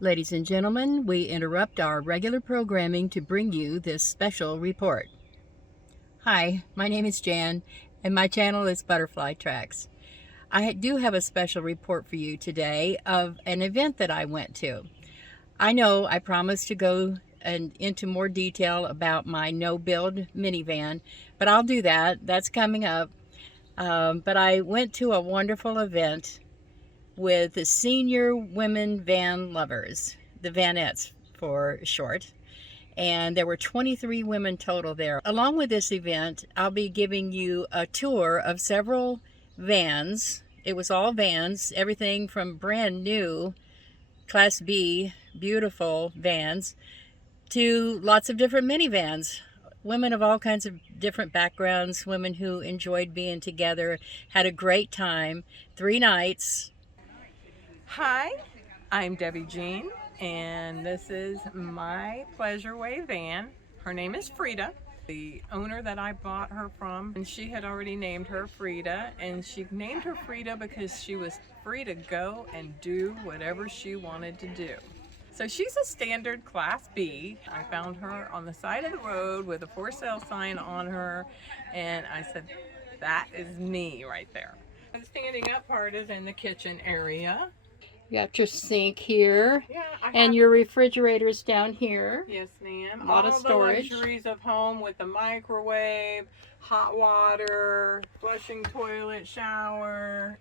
Ladies and gentlemen, we interrupt our regular programming to bring you this special report. Hi, my name is Jan, and my channel is Butterfly Tracks. I do have a special report for you today of an event that I went to. I know I promised to go into more detail about my no-build minivan, but I'll do that. That's coming up. But I went to a wonderful event with the Senior Women Van Lovers, the Vanettes for short. And there were 23 women total there. Along with this event, I'll be giving you a tour of several vans. It was all vans, everything from brand new, Class B, beautiful vans, to lots of different minivans. Women of all kinds of different backgrounds, women who enjoyed being together, had a great time, 3 nights. Hi, I'm Debbie Jean, and this is my Pleasure Way van. Her name is Frida. The owner that I bought her from, and she had already named her Frida, and she named her Frida because she was free to go and do whatever she wanted to do. So she's a standard Class B. I found her on the side of the road with a for sale sign on her, and I said, that is me right there. The standing up part is in the kitchen area. You got your sink here, Yeah, and your refrigerator's down here. Yes, ma'am. A lot of storage. The luxuries of home with the microwave, hot water, flushing toilet, shower.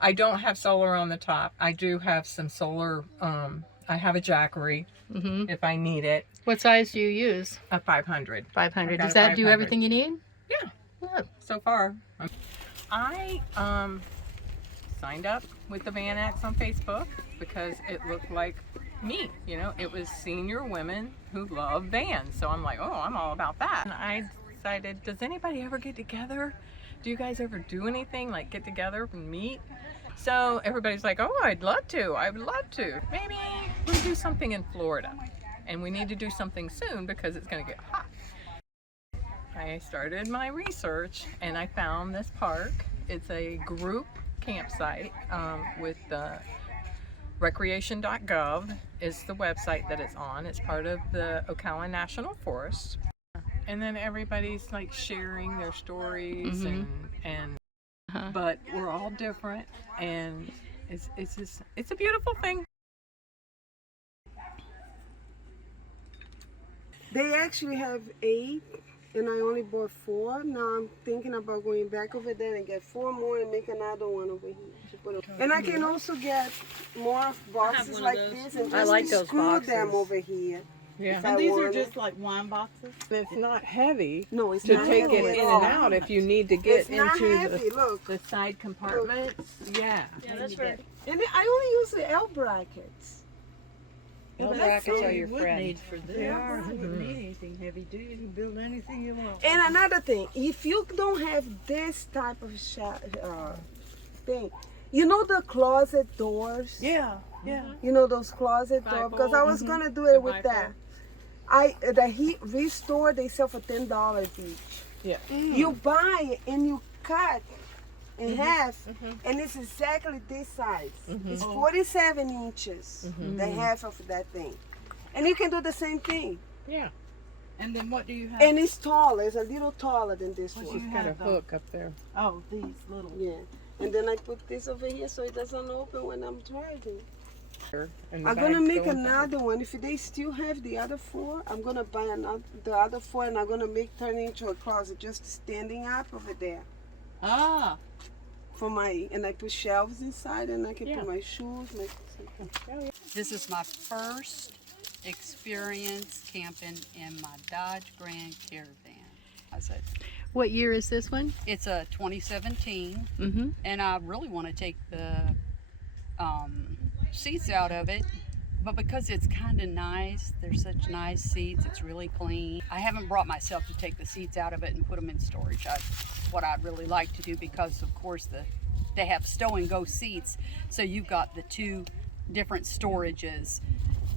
I don't have solar on the top. I do have some solar. I have a Jackery if I need it. What size do you use? A 500. 500. Does that do everything you need? Yeah. Yeah. So far. I signed up with the Vanettes on Facebook because it looked like me. You know, it was senior women who love vans. So I'm like, oh, I'm all about that. And I decided, does anybody ever get together? Do you guys ever do anything like get together and meet? So everybody's like, oh, I'd love to. I would love to. Maybe we'll do something in Florida. And we need to do something soon because it's going to get hot. I started my research and I found this park. It's a group campsite with recreation.gov is the website that it's on. It's part of the Ocala National Forest. And then everybody's like sharing their stories but we're all different, and it's a beautiful thing. They actually have 8, and I only bought 4. Now I'm thinking about going back over there and get 4 more and make another one over here. And I can also get more boxes like this and just screw them over here. Yeah. And these are just like wine boxes? It's not heavy No, it's to not take heavy it at in all. and out if you need to get It's not into heavy, look. the side compartments. Yeah. Yeah, that's right. And I only use the L brackets. L brackets are your Wood friend. needs for this. Yeah. You wouldn't need anything heavy duty. You can build anything you want. And another thing, if you don't have this type of thing, you know the closet doors? Yeah, yeah. You know those closet doors? Because I was going to do it with that. The heat restore, they sell for $10 each. Yeah. You buy it and you cut in half, and it's exactly this size. It's 47 inches, the half of that thing. And you can do the same thing. Yeah. And then what do you have? And it's taller, it's a little taller than this What one. you It's got a have, though? hook up there. Oh, these little. Yeah. And then I put this over here so it doesn't open when I'm driving. And the I'm gonna bags make go inside. another one. If they still have the other 4, I'm gonna buy the other 4, and I'm gonna turn it into a closet just standing up over there. Ah. And I put shelves inside, and I can put my shoes. This is my first experience camping in my Dodge Grand Caravan. I said, What year is this one? it's a 2017, Mm-hmm. and I really want to take the seats out of it, but because it's kind of nice, they're such nice seats, it's really clean. I haven't brought myself to take the seats out of it and put them in storage. That's what I'd really like to do because, of course, they have stow and go seats, so you've got the 2 different storages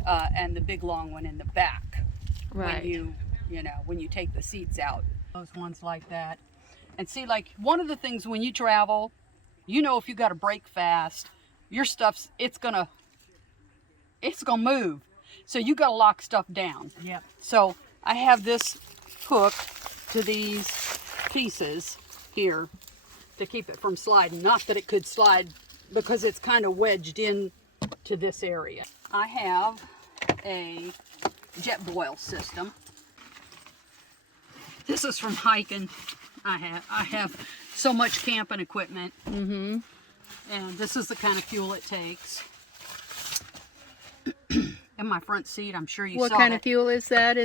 and the big long one in the back. Right. When you take the seats out, those ones like that. And see, like one of the things when you travel, if you got to brake fast, your stuff's, it's gonna move. So you gotta lock stuff down. Yep. So I have this hook to these pieces here to keep it from sliding. Not that it could slide because it's kind of wedged in to this area. I have a jet boil system. This is from hiking. I have so much camping equipment. Mm-hmm. And this is the kind of fuel it takes. And my front seat, I'm sure you saw What kind that. of fuel is that?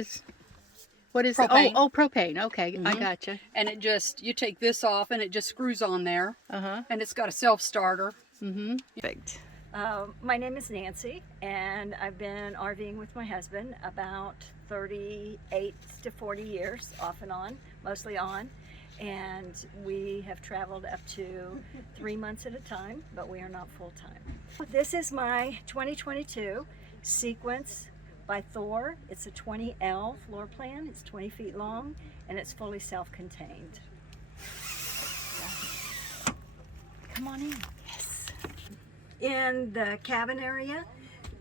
What is Propane. it? Oh, propane. Okay, I Mhm. gotcha. And it just, you take this off and it just screws on there. Uh-huh. And it's got a self-starter. Mm-hmm. Perfect. My name is Nancy, and I've been RVing with my husband about 38 to 40 years, off and on, mostly on. And we have traveled up to 3 months at a time, but we are not full-time. This is my 2022 Sequence by Thor. It's a 20L floor plan. It's 20 feet long, and it's fully self-contained. Come on in. Yes. In the cabin area,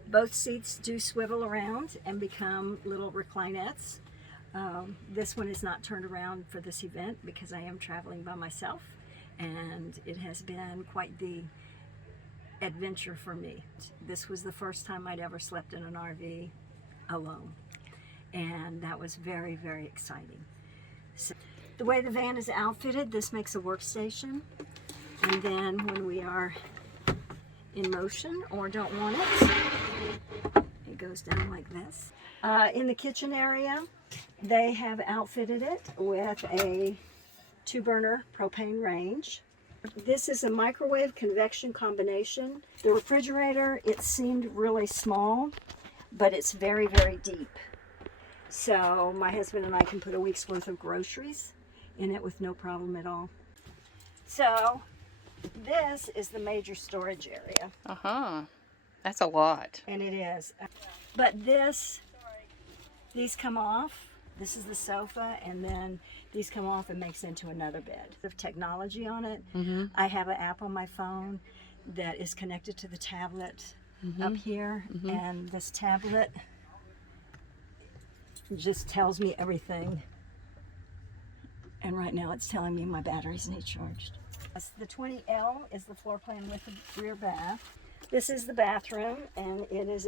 both seats do swivel around and become little reclinettes. This one is not turned around for this event because I am traveling by myself, and it has been quite the adventure for me. This was the first time I'd ever slept in an RV alone, and that was very, very exciting. So, the way the van is outfitted, this makes a workstation, and then when we are in motion or don't want it, it goes down like this. In the kitchen area, they have outfitted it with a 2-burner propane range. This is a microwave convection combination. The refrigerator, it seemed really small, but it's very, very deep. So my husband and I can put a week's worth of groceries in it with no problem at all. So this is the major storage area. Uh-huh. That's a lot. And it is. But these come off. This is the sofa, and then these come off and makes into another bed. With technology on it, Mm-hmm. I have an app on my phone that is connected to the tablet up here, and this tablet just tells me everything. And right now it's telling me my batteries need charged. The 20L is the floor plan with the rear bath. This is the bathroom, and it is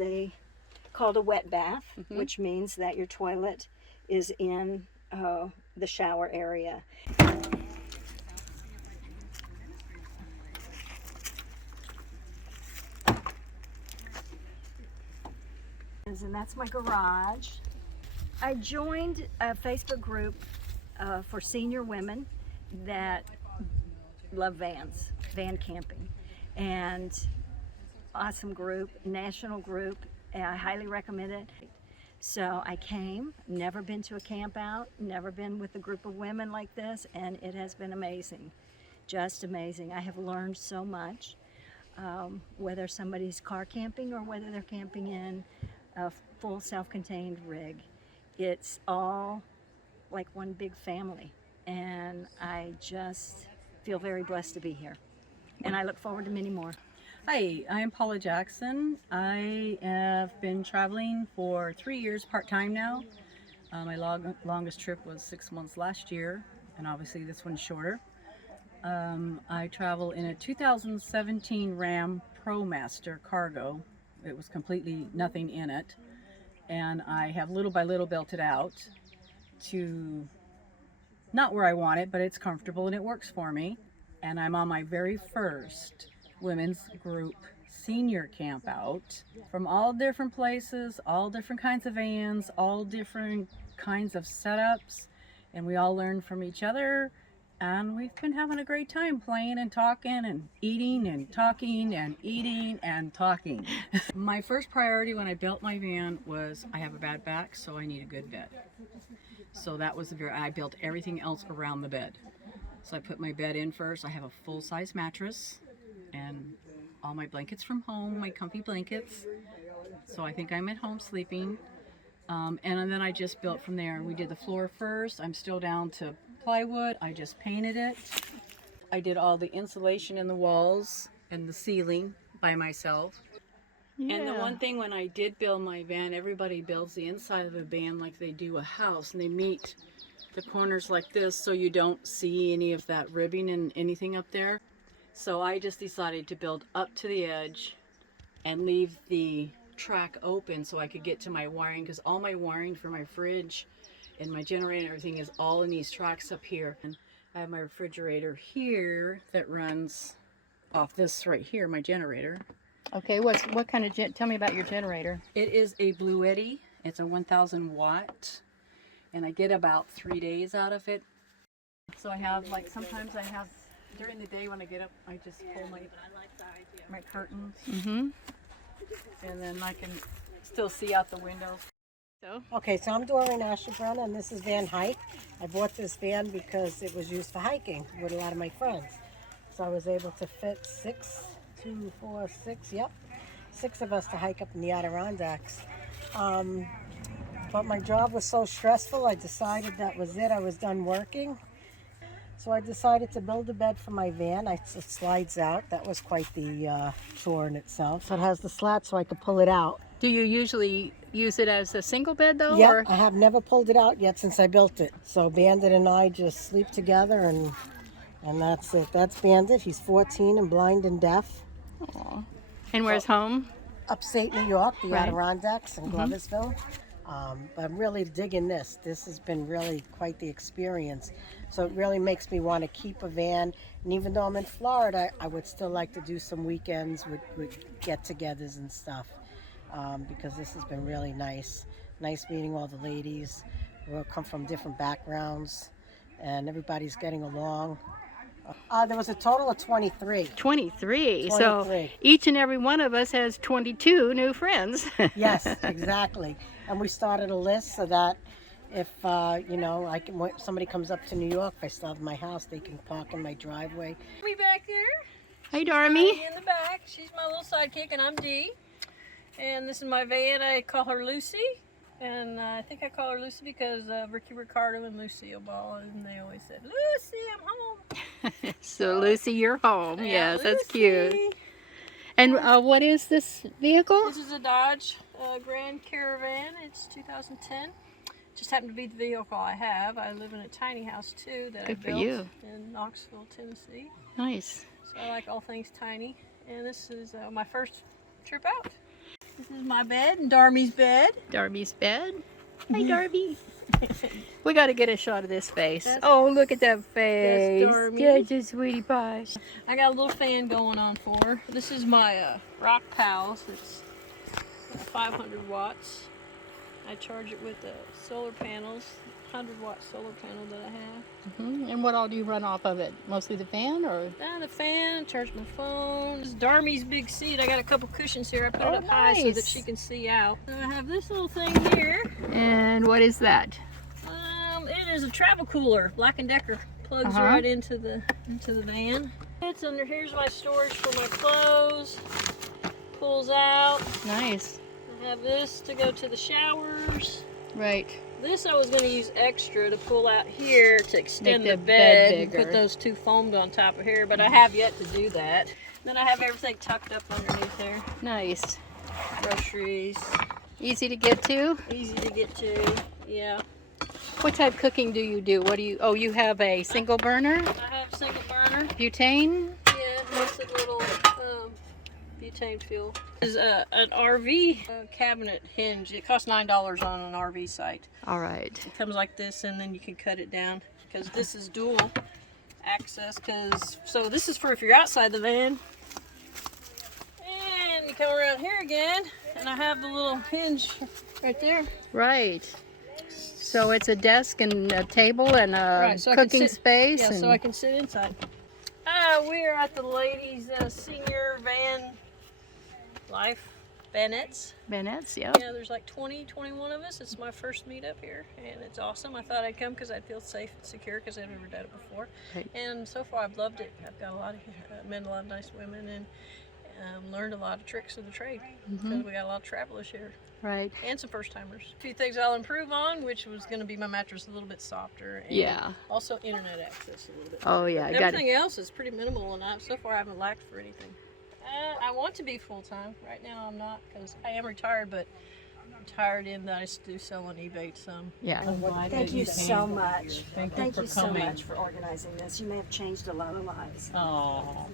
called a wet bath, which means that your toilet is in the shower area. And that's my garage. I joined a Facebook group for senior women that love vans, van camping, and awesome group, national group. I highly recommend it. So I came, never been to a camp out, never been with a group of women like this, and it has been amazing, just amazing. I have learned so much, whether somebody's car camping or whether they're camping in a full self-contained rig. It's all like one big family, and I just feel very blessed to be here. And I look forward to many more. Hi, I'm Paula Jackson. I have been traveling for 3 years part-time now. My longest trip was 6 months last year, and obviously this one's shorter. I travel in a 2017 Ram ProMaster Cargo. It was completely nothing in it, and I have little by little built it out to not where I want it, but it's comfortable and it works for me. And I'm on my very first women's group senior camp out, from all different places, all different kinds of vans, all different kinds of setups, and we all learn from each other, and we've been having a great time playing and talking and eating and talking and eating and talking. My first priority when I built my van was I have a bad back, so I need a good bed. So that was I built everything else around the bed. So I put my bed in first. I have a full-size mattress and all my blankets from home, my comfy blankets. So I think I'm at home sleeping. And then I just built from there. We did the floor first. I'm still down to plywood. I just painted it. I did all the insulation in the walls and the ceiling by myself. And the one thing when I did build my van, everybody builds the inside of a van like they do a house, and they meet the corners like this so you don't see any of that ribbing and anything up there. So I just decided to build up to the edge and leave the track open so I could get to my wiring, because all my wiring for my fridge and my generator and everything is all in these tracks up here. And I have my refrigerator here that runs off this right here, my generator. Okay, what kind of tell me about your generator. It is a Blue Eddy. It's a 1000 watt, and I get about 3 days out of it. So I have, like, sometimes I have, during the day when I get up, I just pull my curtains, and then I can still see out the windows. Okay, so I'm Doreen Asherbrenna, and this is Van Hike. I bought this van because it was used for hiking with a lot of my friends. So I was able to fit 6 of us to hike up in the Adirondacks. But my job was so stressful, I decided that was it. I was done working. So I decided to build a bed for my van. It slides out. That was quite the chore in itself. So it has the slat so I could pull it out. Do you usually use it as a single bed though? Yeah, or? I have never pulled it out yet since I built it. So Bandit and I just sleep together, and that's it. That's Bandit. He's 14 and blind and deaf. Aww. And where's home? Upstate New York, the Right. Adirondacks in Gloversville. But I'm really digging this. This has been really quite the experience. So it really makes me want to keep a van. And even though I'm in Florida, I would still like to do some weekends with get-togethers and stuff, because this has been really nice. Nice meeting all the ladies. We all come from different backgrounds, and everybody's getting along. There was a total of 23. 23. So 23. each and every one of us has 22 new friends. Yes, exactly. And we started a list so that if somebody comes up to New York, if I still have my house, they can park in my driveway. We back there. Hey, Darmy. In the back. She's my little sidekick, and I'm Dee. And this is my van. I call her Lucy. And I think I call her Lucy because Ricky Ricardo and Lucille Ball, and they always said, Lucy, I'm home. So Lucy, you're home. Yeah, Yes, that's Lucy. cute. And what is this vehicle? This is a Dodge Grand Caravan. It's 2010. Just happened to be the vehicle I have. I live in a tiny house too that Good I for built you. in Knoxville, Tennessee. Nice. So I like all things tiny. And this is my first trip out. This is my bed and Darmy's bed. Darby's bed. Hey, Darby. We got to get a shot of this face. That's- Oh, look at that face. Darby. Yeah, just sweetie pie. I got a little fan going on for her. This is my Rock Pals. It's 500 watts. I charge it with the solar panels, 100-watt solar panel that I have. And what all do you run off of it? Mostly the fan, or? The fan, charge my phone. This is Darmy's big seat. I got a couple cushions here. I put Oh, it up high so that nice. she can see out. And I have this little thing here. And what is that? It is a travel cooler, Black & Decker. Plugs right into the van. It's under here's my storage for my clothes. Pulls out. Nice. I have this to go to the showers. Right. This I was going to use extra to pull out here to extend Make the the bed bed and bigger. put those two foams on top of here, but I have yet to do that. Then I have everything tucked up underneath there. Nice. Groceries, Easy to get to. easy to get to. Yeah. What type cooking do you do? What do you? Oh, you have a single burner, I have single burner. butane. Yeah, nice little butane fuel. This is an RV cabinet hinge. It costs $9 on an RV site. All right. It comes like this, and then you can cut it down because this is dual access. So this is for if you're outside the van. And you come around here again, and I have the little hinge right there. Right. So it's a desk and a table and a Right, so I can cooking sit- space. Yeah, and so I can sit inside. We are at the ladies' senior van life, Bennett's. Bennett's, yep. Yeah, there's like 21 of us. It's my first meetup here, and it's awesome. I thought I'd come because I'd feel safe and secure because I've never done it before. Right. And so far, I've loved it. I've got a lot of met a lot of nice women and learned a lot of tricks of the trade because we got a lot of travelers here. Right. And some first timers. A few things I'll improve on, which was going to be my mattress a little bit softer. And Yeah. also internet access a little bit. Oh yeah, I got it. Everything else is pretty minimal, and so far I haven't lacked for anything. I want to be full-time. Right now I'm not because I am retired, but I'm retired in that I do sell on eBay some. Yeah. Thank you so much. Thank you for so coming. much for organizing this. You may have changed a lot of lives. Oh.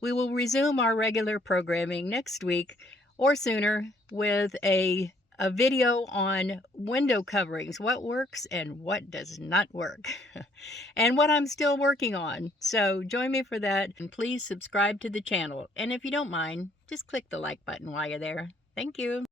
We will resume our regular programming next week or sooner with a video on window coverings, what works and what does not work, and what I'm still working on. So join me for that, and please subscribe to the channel. And if you don't mind, just click the like button while you're there. Thank you.